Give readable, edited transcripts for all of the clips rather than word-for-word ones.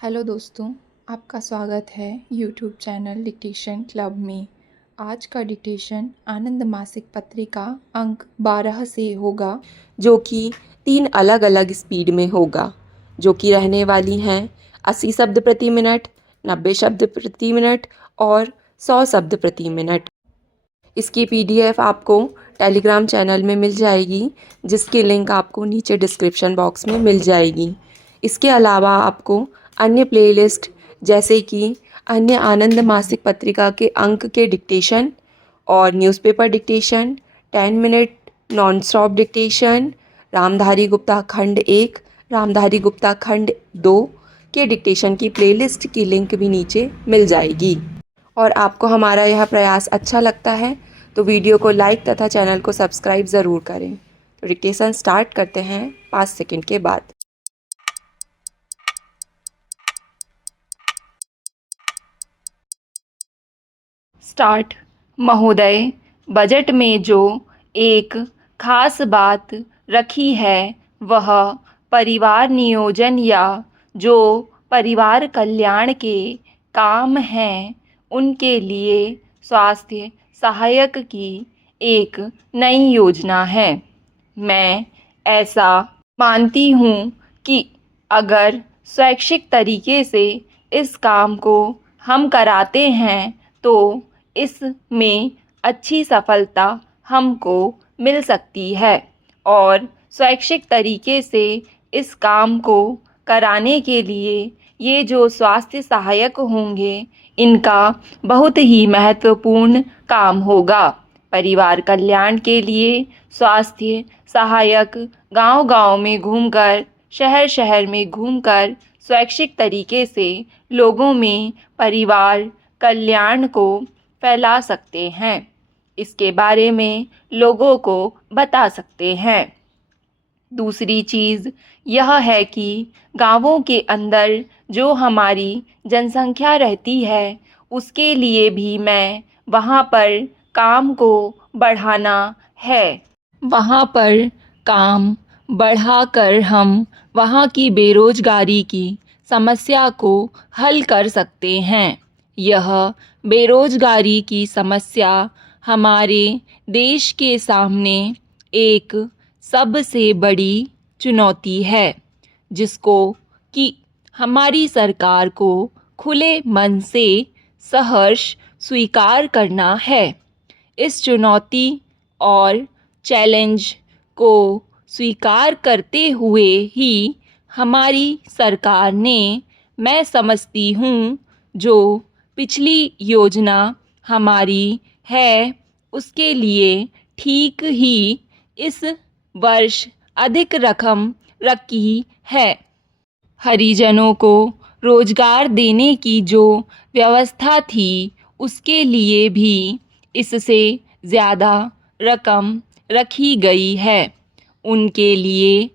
Hello दोस्तों, आपका स्वागत है यूट्यूब चैनल डिक्टेशन क्लब में। आज का डिक्टेशन आनंद मासिक पत्रिका अंक 12 से होगा, जो कि 3 अलग अलग स्पीड में होगा, जो कि रहने वाली हैं 80 शब्द प्रति मिनट, 90 शब्द प्रति मिनट और 100 शब्द प्रति मिनट। इसकी पीडीएफ आपको टेलीग्राम चैनल में मिल जाएगी, जिसकी लिंक आपको नीचे डिस्क्रिप्शन बॉक्स में मिल जाएगी। इसके अलावा आपको अन्य प्लेलिस्ट जैसे कि अन्य आनंद मासिक पत्रिका के अंक के डिक्टेशन और newspaper dictation, 10 minute non stop dictation, Ramdhari Gupta खंड 1, रामधारी गुप्ता खंड 2 के डिक्टेशन की प्लेलिस्ट की लिंक भी नीचे मिल जाएगी। और आपको हमारा यह प्रयास अच्छा लगता है तो वीडियो को लाइक तथा चैनल को सब्सक्राइब ज़रूर करें। तो डिक्टेशन स्टार्ट करते हैं 5 सेकंड के बाद। स्टार्ट। महोदय, बजट में जो एक खास बात रखी है वह परिवार नियोजन या जो परिवार कल्याण के काम हैं उनके लिए स्वास्थ्य सहायक की एक नई योजना है। मैं ऐसा मानती हूँ कि अगर स्वैच्छिक तरीके से इस काम को हम कराते हैं तो इसमें अच्छी सफलता हमको मिल सकती है और स्वैच्छिक तरीके से इस काम को कराने के लिए ये जो स्वास्थ्य सहायक होंगे इनका बहुत ही महत्वपूर्ण काम होगा। परिवार कल्याण के लिए स्वास्थ्य सहायक गांव-गांव में घूमकर, शहर-शहर में घूमकर स्वैच्छिक तरीके से लोगों में परिवार कल्याण को फैला सकते हैं। इसके बारे में लोगों को बता सकते हैं। दूसरी चीज़ यह है कि गांवों के अंदर जो हमारी जनसंख्या रहती है उसके लिए भी मैं वहाँ पर काम को बढ़ाना है। वहाँ पर काम बढ़ाकर हम वहाँ की बेरोजगारी की समस्या को हल कर सकते हैं। यह बेरोजगारी की समस्या हमारे देश के सामने एक सबसे बड़ी चुनौती है, जिसको कि हमारी सरकार को खुले मन से सहर्ष स्वीकार करना है। इस चुनौती और चैलेंज को स्वीकार करते हुए ही हमारी सरकार ने, मैं समझती हूँ, जो पिछली योजना हमारी है उसके लिए ठीक ही इस वर्ष अधिक रकम रखी है। हरिजनों को रोजगार देने की जो व्यवस्था थी उसके लिए भी इससे ज़्यादा रकम रखी गई है। उनके लिए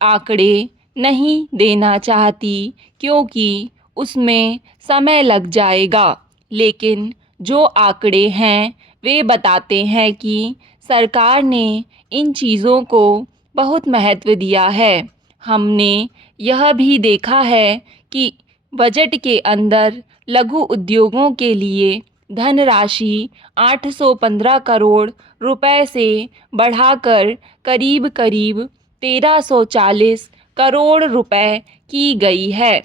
आंकड़े नहीं देना चाहती क्योंकि उसमें समय लग जाएगा, लेकिन जो आंकड़े हैं वे बताते हैं कि सरकार ने इन चीज़ों को बहुत महत्व दिया है। हमने यह भी देखा है कि बजट के अंदर लघु उद्योगों के लिए धनराशि 815 करोड़ रुपए से बढ़ाकर करीब करीब 1340 करोड़ रुपए की गई है।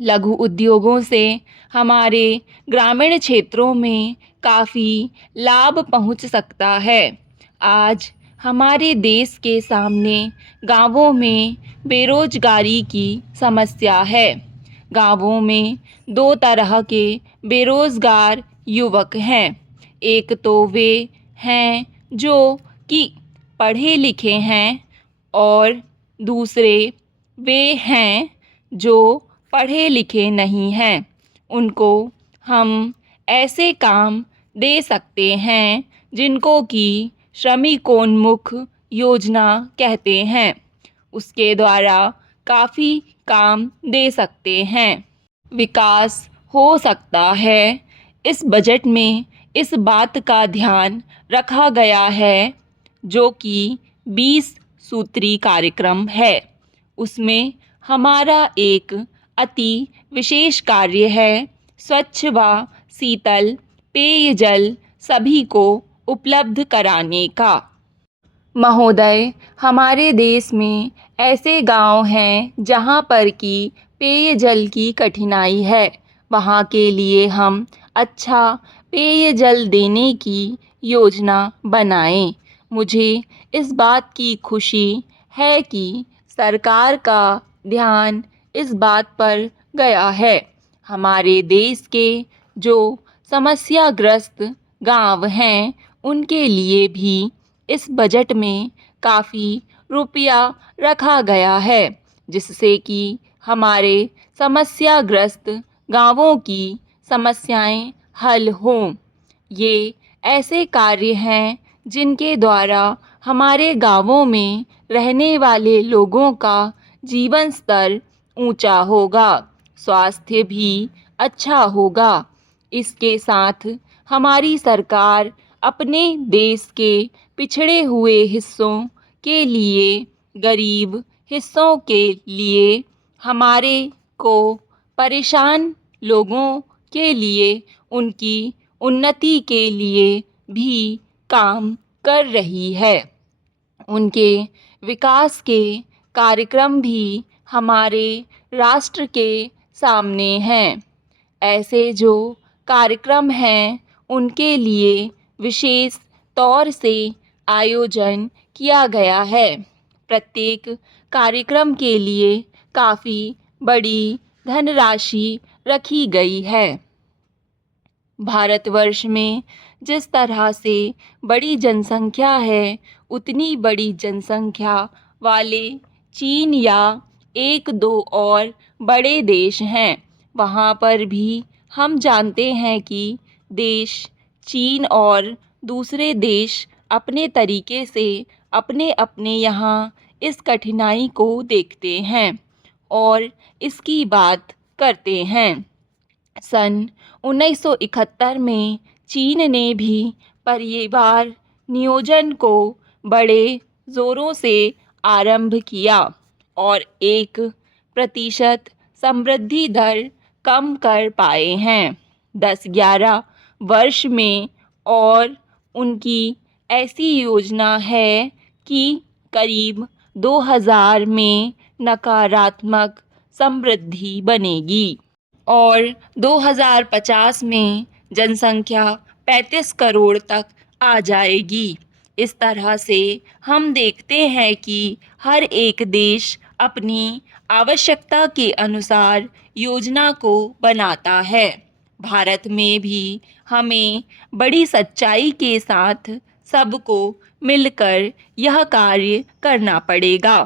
लघु उद्योगों से हमारे ग्रामीण क्षेत्रों में काफ़ी लाभ पहुंच सकता है। आज हमारे देश के सामने गांवों में बेरोजगारी की समस्या है। गांवों में दो तरह के बेरोजगार युवक हैं। एक तो वे हैं जो कि पढ़े लिखे हैं और दूसरे वे हैं जो पढ़े लिखे नहीं हैं। उनको हम ऐसे काम दे सकते हैं जिनको कि श्रमिकोन्मुख योजना कहते हैं। उसके द्वारा काफ़ी काम दे सकते हैं, विकास हो सकता है। इस बजट में इस बात का ध्यान रखा गया है जो कि 20 सूत्री कार्यक्रम है। उसमें हमारा एक अति विशेष कार्य है स्वच्छ व शीतल पेयजल सभी को उपलब्ध कराने का। महोदय, हमारे देश में ऐसे गांव हैं जहां पर कि पेयजल की कठिनाई है। वहां के लिए हम अच्छा पेयजल देने की योजना बनाएं। मुझे इस बात की खुशी है कि सरकार का ध्यान इस बात पर गया है। हमारे देश के जो समस्याग्रस्त गांव हैं उनके लिए भी इस बजट में काफ़ी रुपया रखा गया है, जिससे कि हमारे समस्याग्रस्त गांवों की समस्याएं हल हों। ये ऐसे कार्य हैं जिनके द्वारा हमारे गांवों में रहने वाले लोगों का जीवन स्तर ऊंचा होगा, स्वास्थ्य भी अच्छा होगा। इसके साथ हमारी सरकार अपने देश के पिछड़े हुए हिस्सों के लिए, गरीब हिस्सों के लिए, हमारे को परेशान लोगों के लिए, उनकी उन्नति के लिए भी काम कर रही है। उनके विकास के कार्यक्रम भी हमारे राष्ट्र के सामने हैं। ऐसे जो कार्यक्रम हैं उनके लिए विशेष तौर से आयोजन किया गया है। प्रत्येक कार्यक्रम के लिए काफ़ी बड़ी धनराशि रखी गई है। भारतवर्ष में जिस तरह से बड़ी जनसंख्या है, उतनी बड़ी जनसंख्या वाले चीन या एक दो और बड़े देश हैं। वहाँ पर भी हम जानते हैं कि देश चीन और दूसरे देश अपने तरीके से अपने अपने यहाँ इस कठिनाई को देखते हैं और इसकी बात करते हैं। सन 1971 में चीन ने भी परिवार नियोजन को बड़े ज़ोरों से आरंभ किया और 1% समृद्धि दर कम कर पाए हैं 10-11 वर्ष में। और उनकी ऐसी योजना है कि करीब 2000 में नकारात्मक समृद्धि बनेगी और 2050 में जनसंख्या 35 करोड़ तक आ जाएगी। इस तरह से हम देखते हैं कि हर एक देश अपनी आवश्यकता के अनुसार योजना को बनाता है। भारत में भी हमें बड़ी सच्चाई के साथ सबको मिलकर यह कार्य करना पड़ेगा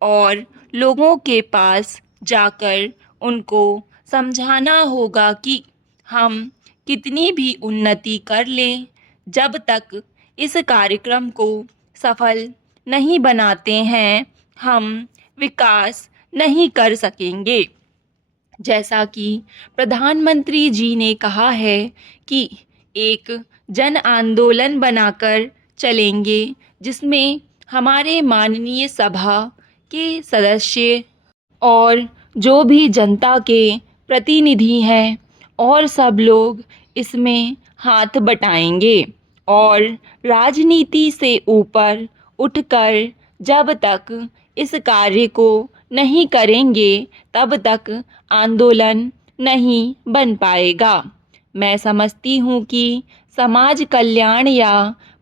और लोगों के पास जाकर उनको समझाना होगा कि हम कितनी भी उन्नति कर लें, जब तक इस कार्यक्रम को सफल नहीं बनाते हैं हम विकास नहीं कर सकेंगे। जैसा कि प्रधानमंत्री जी ने कहा है कि एक जन आंदोलन बनाकर चलेंगे, जिसमें हमारे माननीय सभा के सदस्य और जो भी जनता के प्रतिनिधि हैं और सब लोग इसमें हाथ बटाएंगे और राजनीति से ऊपर उठकर जब तक इस कार्य को नहीं करेंगे तब तक आंदोलन नहीं बन पाएगा। मैं समझती हूँ कि समाज कल्याण या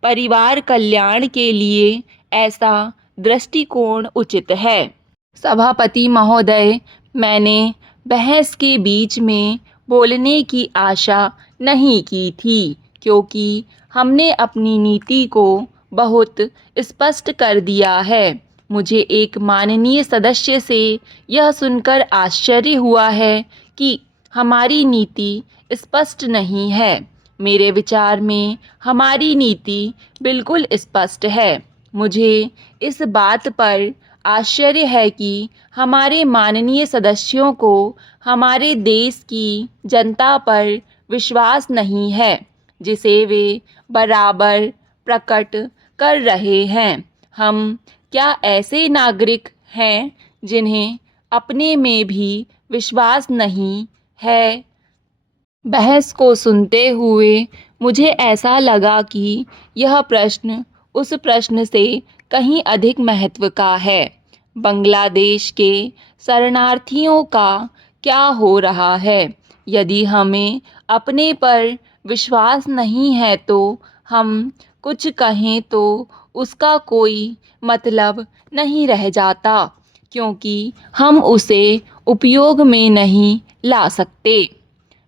परिवार कल्याण के लिए ऐसा दृष्टिकोण उचित है। सभापति महोदय, मैंने बहस के बीच में बोलने की आशा नहीं की थी, क्योंकि हमने अपनी नीति को बहुत स्पष्ट कर दिया है। मुझे एक माननीय सदस्य से यह सुनकर आश्चर्य हुआ है कि हमारी नीति स्पष्ट नहीं है। मेरे विचार में हमारी नीति बिल्कुल स्पष्ट है। मुझे इस बात पर आश्चर्य है कि हमारे माननीय सदस्यों को हमारे देश की जनता पर विश्वास नहीं है, जिसे वे बराबर प्रकट कर रहे हैं। हम क्या ऐसे नागरिक हैं जिन्हें अपने में भी विश्वास नहीं है। बहस को सुनते हुए मुझे ऐसा लगा कि यह प्रश्न उस प्रश्न से कहीं अधिक महत्व का है। बांग्लादेश के शरणार्थियों का क्या हो रहा है? यदि हमें अपने पर विश्वास नहीं है तो हम कुछ कहें तो उसका कोई मतलब नहीं रह जाता, क्योंकि हम उसे उपयोग में नहीं ला सकते।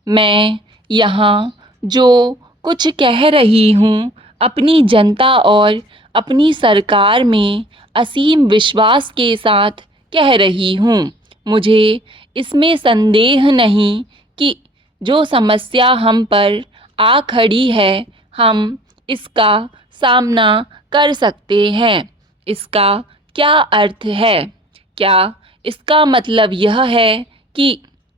मैं यहाँ जो कुछ कह रही हूँ अपनी जनता और अपनी सरकार में असीम विश्वास के साथ कह रही हूँ। मुझे इसमें संदेह नहीं कि जो समस्या हम पर आ खड़ी है हम इसका सामना कर सकते हैं। इसका क्या अर्थ है? क्या इसका मतलब यह है कि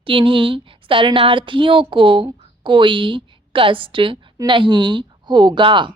किन्हीं शरणार्थियों को कोई कष्ट नहीं होगा?